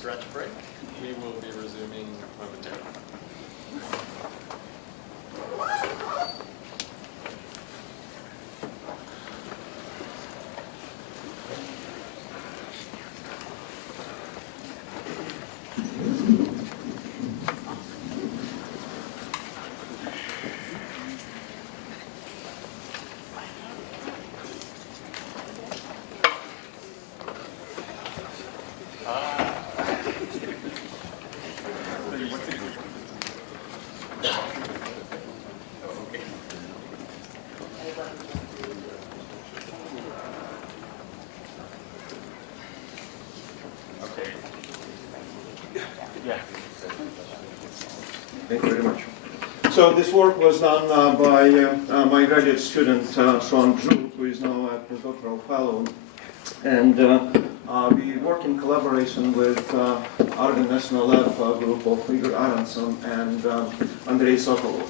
Stretch break. We will be resuming momentarily. Thank you very much. So this work was done by my graduate student, Sean Zhu, who is now a postdoctoral fellow. And we work in collaboration with Oregon National Lab group of Igor Aronson and Andrei Sokolov.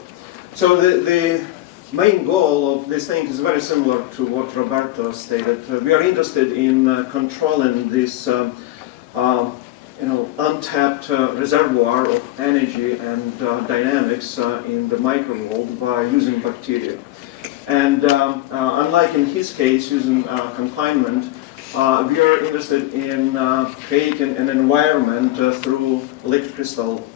So the main goal of this thing is very similar to what Roberto stated. We are interested in controlling this untapped reservoir of energy and dynamics in the microworld by using bacteria. And unlike in his case, using confinement, we are interested in creating an environment through liquid crystal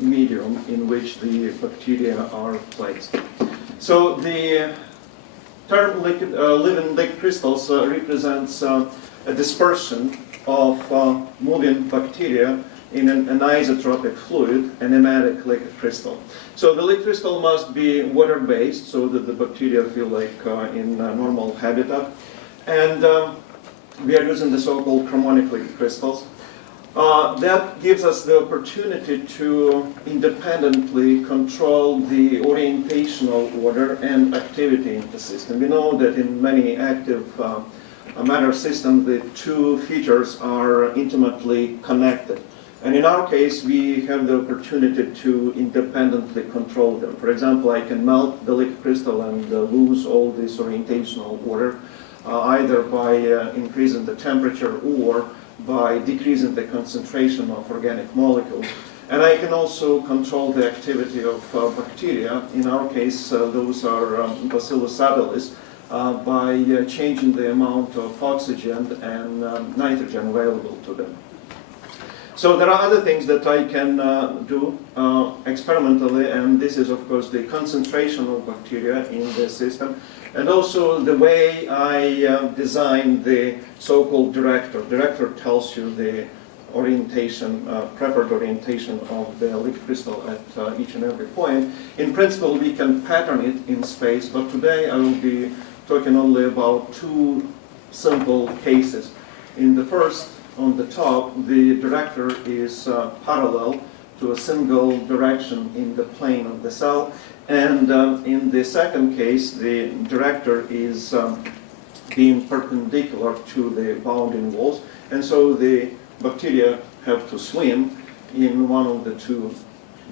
medium in which the bacteria are placed. So the term living liquid crystals represents a dispersion of moving bacteria in an anisotropic fluid, a nematic liquid crystal. So the liquid crystal must be water-based so that the bacteria feel like in normal habitat. And we are using the so-called chromonic liquid crystals. That gives us the opportunity to independently control the orientational order and activity in the system. We know that in many active matter systems, the two features are intimately connected. And in our case, we have the opportunity to independently control them. For example, I can melt the liquid crystal and lose all this orientational order, either by increasing the temperature or by decreasing the concentration of organic molecules. And I can also control the activity of bacteria. In our case, those are Bacillus subtilis, by changing the amount of oxygen and nitrogen available to them. So there are other things that I can do experimentally, and this is of course the concentration of bacteria in the system, and also the way I design the so-called director. Director tells you the orientation, preferred orientation of the liquid crystal at each and every point. In principle, we can pattern it in space, but today I will be talking only about two simple cases. In the first, on the top, the director is parallel to a single direction in the plane of the cell. And in the second case, the director is being perpendicular to the bounding walls. And so the bacteria have to swim in one of the two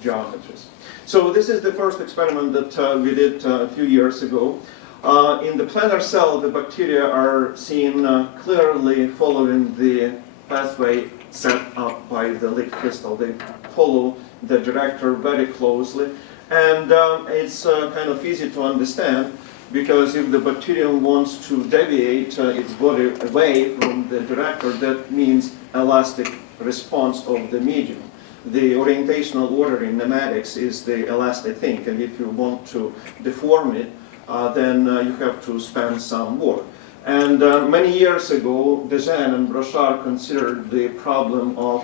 geometries. So this is the first experiment that we did a few years ago. In the planar cell, the bacteria are seen clearly following the pathway set up by the liquid crystal. They follow the director very closely, and it's kind of easy to understand, because if the bacterium wants to deviate its body away from the director, that means elastic response of the medium. The orientational order in nematics is the elastic thing, and if you want to deform it, then you have to spend some work. And many years ago, Dejean and Brochard considered the problem of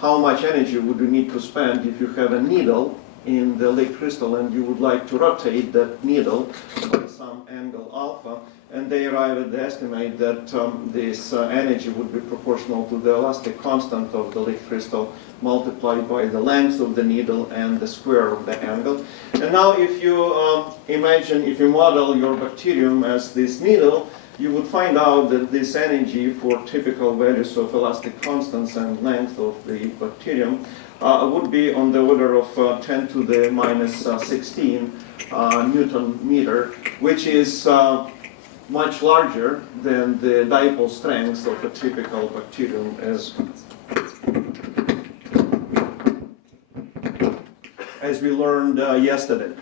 how much energy would you need to spend if you have a needle in the liquid crystal and you would like to rotate that needle by some angle alpha, and they arrived at the estimate that this energy would be proportional to the elastic constant of the liquid crystal multiplied by the length of the needle and the square of the angle. And now if you imagine, if you model your bacterium as this needle, you would find out that this energy for typical values of elastic constants and length of the bacterium would be on the order of 10 to the minus 16 Newton meter, which is much larger than the dipole strength of a typical bacterium as as we learned yesterday.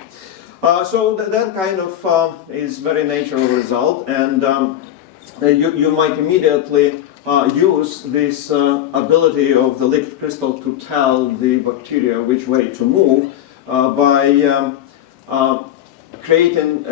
So that kind of is very natural result, and you might immediately use this ability of the liquid crystal to tell the bacteria which way to move by creating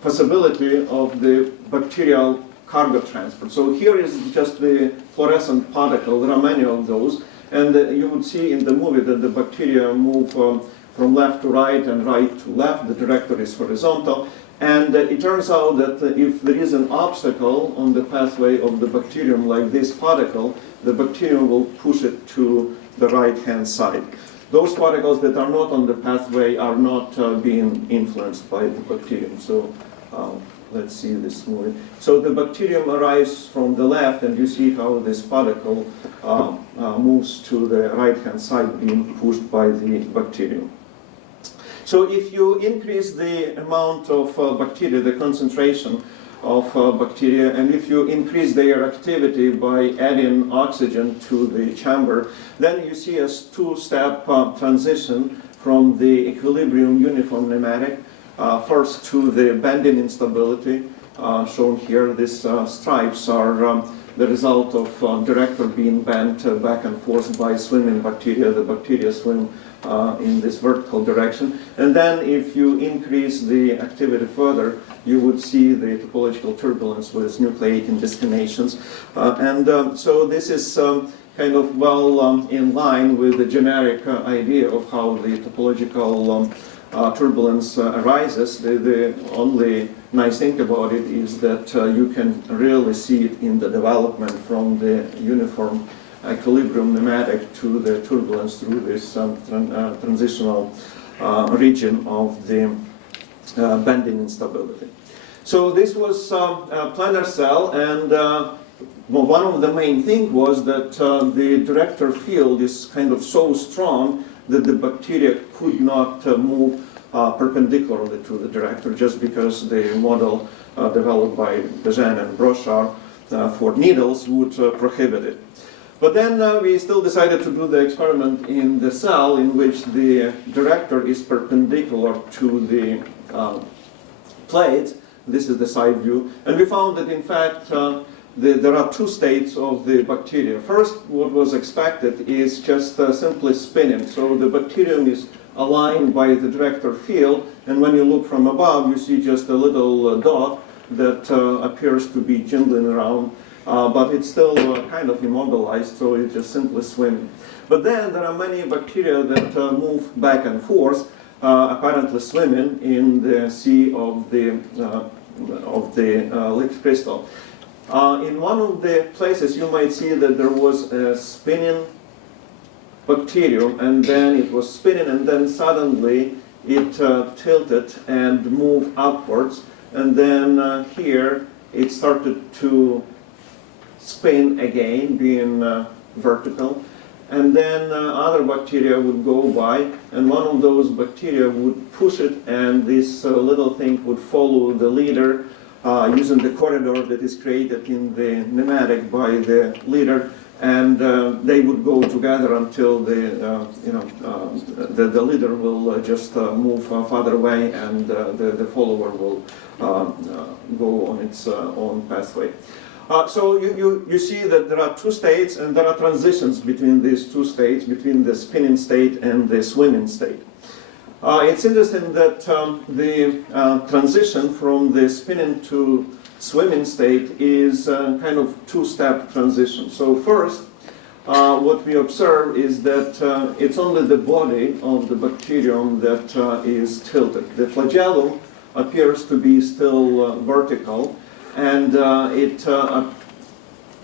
possibility of the bacterial cargo transfer. So here is just the fluorescent particle. There are many of those, and you would see in the movie that the bacteria move from left to right and right to left. The director is horizontal, and it turns out that if there is an obstacle on the pathway of the bacterium, like this particle, the bacterium will push it to the right-hand side. Those particles that are not on the pathway are not being influenced by the bacterium. So let's see this movie. So the bacterium arrives from the left, and you see how this particle moves to the right-hand side, being pushed by the bacterium. So if you increase the amount of bacteria, the concentration of bacteria, and if you increase their activity by adding oxygen to the chamber, then you see a two-step transition from the equilibrium uniform nematic first to the bending instability shown here. These stripes are the result of director being bent back and forth by swimming bacteria. The bacteria swim in this vertical direction. And then if you increase the activity further, you would see the topological turbulence with nucleating destinations. So this is kind of well in line with the generic idea of how the topological turbulence arises. The only nice thing about it is that you can really see it in the development from the uniform equilibrium nematic to the turbulence through this transitional region of the bending instability. So this was a planar cell, and one of the main things was that the director field is kind of so strong that the bacteria could not move perpendicularly to the director, just because the model developed by Bejan and Brochard for needles would prohibit it. But then we still decided to do the experiment in the cell in which the director is perpendicular to the plate. This is the side view. And we found that, in fact, there are two states of the bacteria. First, what was expected is just simply spinning. So the bacterium is aligned by the director field, and when you look from above, you see just a little dot that appears to be jingling around. But it's still kind of immobilized, so it's just simply swimming. But then there are many bacteria that move back and forth, apparently swimming in the sea of the liquid crystal. In one of the places, you might see that there was a spinning bacterium, and then it was spinning, and then suddenly it tilted and moved upwards, and then here it started to spin again, being vertical, and then other bacteria would go by, and one of those bacteria would push it, and this little thing would follow the leader using the corridor that is created in the nematic by the leader, and they would go together until the leader will just move farther away, and the follower will go on its own pathway. So you see that there are two states, and there are transitions between these two states, between the spinning state and the swimming state. It's interesting that the transition from the spinning to swimming state is kind of two-step transition. So first, what we observe is that it's only the body of the bacterium that is tilted. The flagellum appears to be still vertical, and it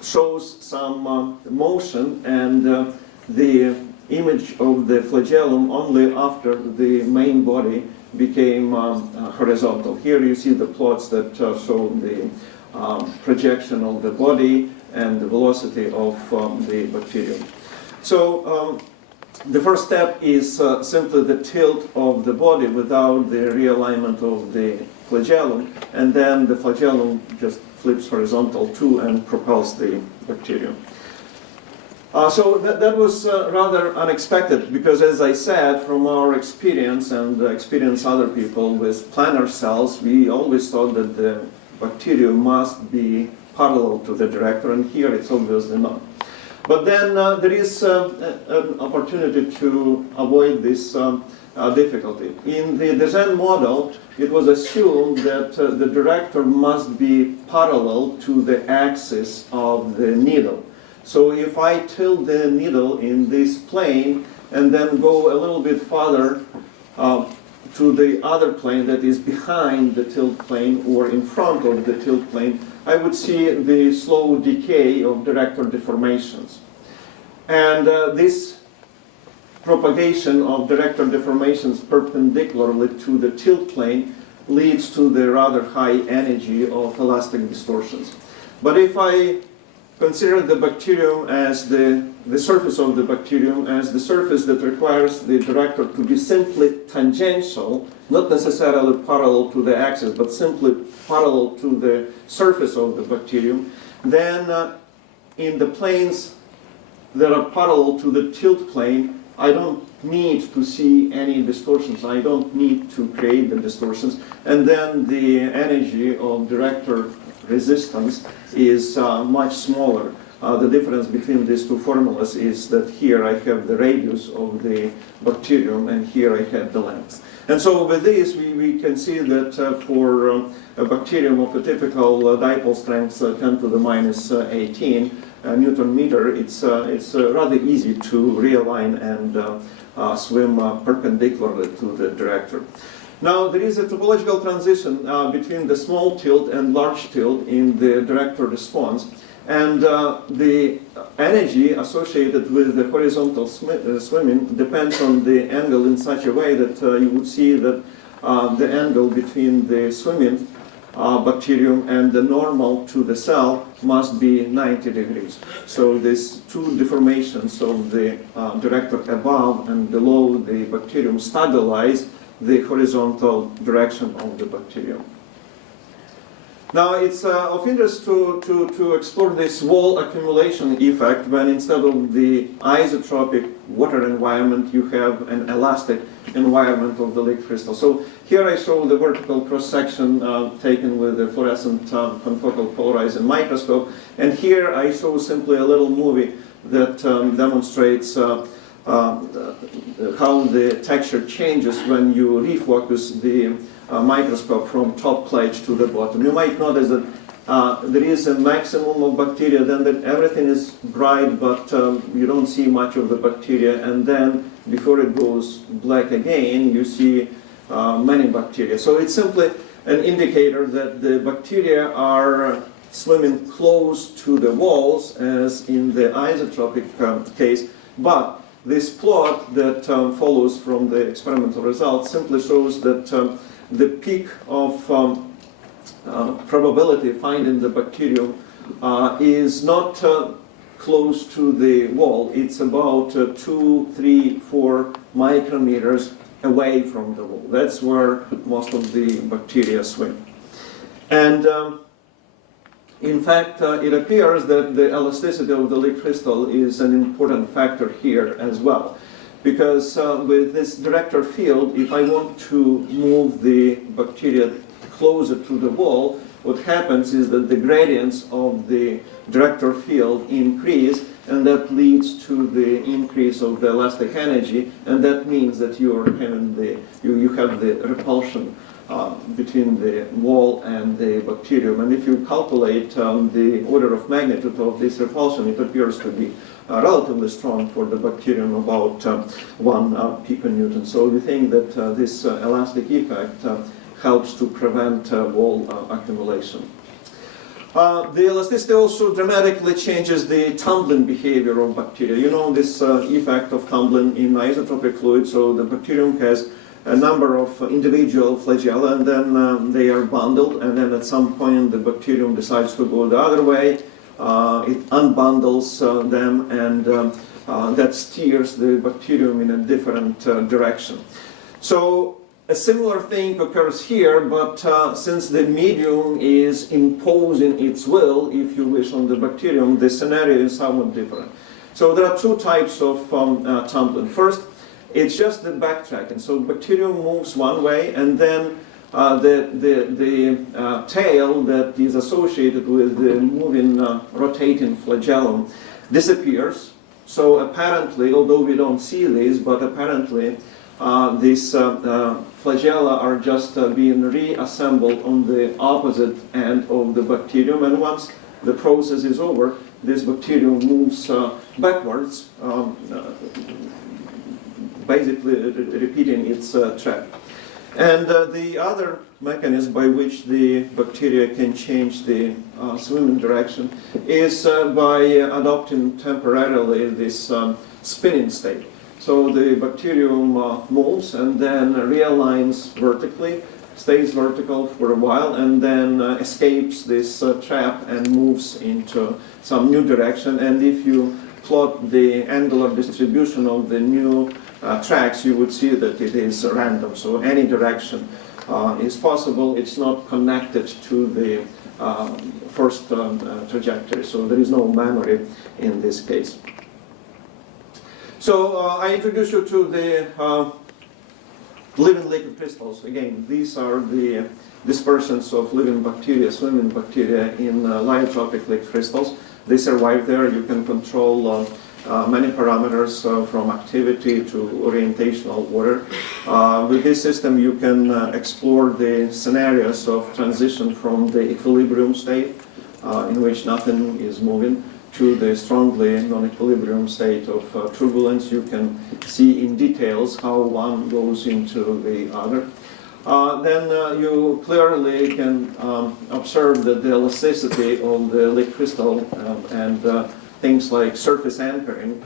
shows some motion, and the image of the flagellum only after the main body became horizontal. Here you see the plots that show the projection of the body and the velocity of the bacterium. So the first step is simply the tilt of the body without the realignment of the flagellum, and then the flagellum just flips horizontal too and propels the bacterium. So that was rather unexpected because, as I said, from our experience and experience other people with planar cells, we always thought that the bacterium must be parallel to the director, and here it's obviously not. But then there is an opportunity to avoid this difficulty. In the design model, it was assumed that the director must be parallel to the axis of the needle. So if I tilt the needle in this plane and then go a little bit farther to the other plane that is behind the tilt plane or in front of the tilt plane, I would see the slow decay of director deformations. And this propagation of director deformations perpendicularly to the tilt plane leads to the rather high energy of elastic distortions. But if I consider the bacterium as the surface of the bacterium as the surface that requires the director to be simply tangential, not necessarily parallel to the axis, but simply parallel to the surface of the bacterium, then in the planes that are parallel to the tilt plane, I don't need to see any distortions. I don't need to create the distortions. And then the energy of director resistance is much smaller. The difference between these two formulas is that here I have the radius of the bacterium and here I have the length. And so with this we can see that for a bacterium of a typical dipole strength 10 to the minus 18 Newton meter, it's rather easy to realign and swim perpendicularly to the director. Now, there is a topological transition between the small tilt and large tilt in the director response, and the energy associated with the horizontal swimming depends on the angle in such a way that you would see that the angle between the swimming bacterium and the normal to the cell must be 90 degrees. So these two deformations of the director above and below the bacterium stabilize the horizontal direction of the bacterium. Now it's of interest to explore this wall accumulation effect when instead of the isotropic water environment you have an elastic environment of the Lie crystal. So here I show the vertical cross-section taken with the fluorescent confocal polarizing microscope, and here I show simply a little movie that demonstrates how the texture changes when you refocus the microscope from top plate to the bottom. You might notice that there is a maximum of bacteria, then that everything is bright, but you don't see much of the bacteria, and then before it goes black again, you see many bacteria. So it's simply an indicator that the bacteria are swimming close to the walls, as in the isotropic case, but this plot that follows from the experimental results simply shows that the peak of probability finding the bacterium is not close to the wall. It's about 2, 3, 4 micrometers away from the wall. That's where most of the bacteria swim. And in fact, it appears that the elasticity of the Lie crystal is an important factor here as well. Because with this director field, if I want to move the bacteria closer to the wall, what happens is that the gradients of the director field increase, and that leads to the increase of the elastic energy, and that means that you have the repulsion between the wall and the bacterium. And if you calculate the order of magnitude of this repulsion, it appears to be relatively strong for the bacterium, about 1 piconewton. So we think that this elastic effect helps to prevent wall accumulation. The elasticity also dramatically changes the tumbling behavior of bacteria. You know this effect of tumbling in isotropic fluid, so the bacterium has a number of individual flagella, and then they are bundled, and then at some point the bacterium decides to go the other way. It unbundles them, and that steers the bacterium in a different direction. So a similar thing occurs here, but since the medium is imposing its will, if you wish, on the bacterium, the scenario is somewhat different. So there are two types of tumbling. First, it's just the backtracking. So bacterium moves one way, and then the tail that is associated with the moving, rotating flagellum disappears. So apparently, although we don't see these, but apparently these flagella are just being reassembled on the opposite end of the bacterium, and once the process is over, this bacterium moves backwards, basically repeating its trap. And the other mechanism by which the bacteria can change the swimming direction is by adopting temporarily this spinning state. So the bacterium moves and then realigns vertically, stays vertical for a while, and then escapes this trap and moves into some new direction. And if you plot the angular distribution of the new tracks, you would see that it is random. So any direction is possible. It's not connected to the first trajectory. So there is no memory in this case. So I introduce you to the living liquid crystals. Again, these are the dispersions of living bacteria, swimming bacteria in lyotropic liquid crystals. They survive there. You can control many parameters from activity to orientational order. With this system, you can explore the scenarios of transition from the equilibrium state, in which nothing is moving, to the strongly non-equilibrium state of turbulence. You can see in details how one goes into the other. Then you clearly can observe that the elasticity of the liquid crystal and things like surface anchoring,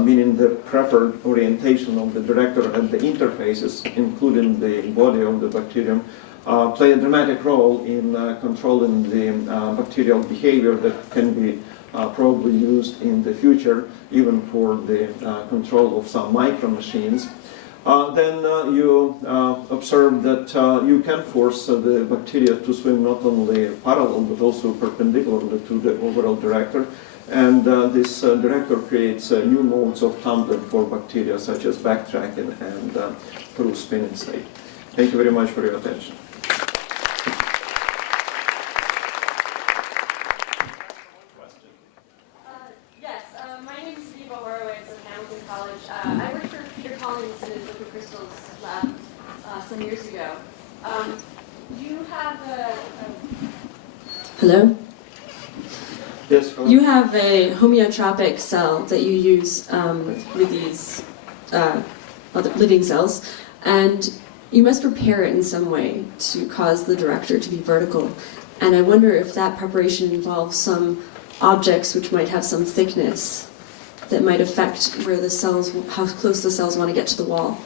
meaning the preferred orientation of the director at the interfaces, including the body of the bacterium, play a dramatic role in controlling the bacterial behavior that can be probably used in the future, even for the control of some micro machines. Then you observe that you can force the bacteria to swim not only parallel but also perpendicularly to the overall director. And this director creates new modes of tumbling for bacteria, such as backtracking and through spinning state. Thank you very much for your attention. I worked for Peter Collins' liquid crystals lab some years ago. You have Hello? Yes, hello. You have a homeotropic cell that you use with these other living cells, and you must prepare it in some way to cause the director to be vertical. And I wonder if that preparation involves some objects which might have some thickness that might affect where the cells, how close the cells want to get to the wall.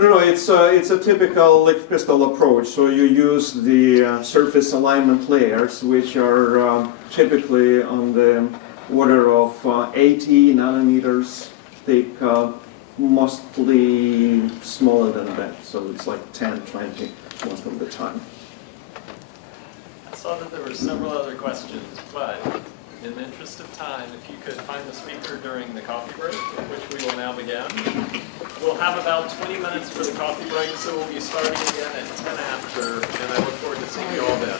No, it's a typical liquid crystal approach. So you use the surface alignment layers, which are typically on the order of 80 nanometers thick, mostly smaller than that. So it's like 10, 20 most of the time. I saw that there were several other questions, but in the interest of time, if you could find the speaker during the coffee break, which we will now begin. We'll have about 20 minutes for the coffee break, so we'll be starting again at 10 after, and I look forward to seeing you all then.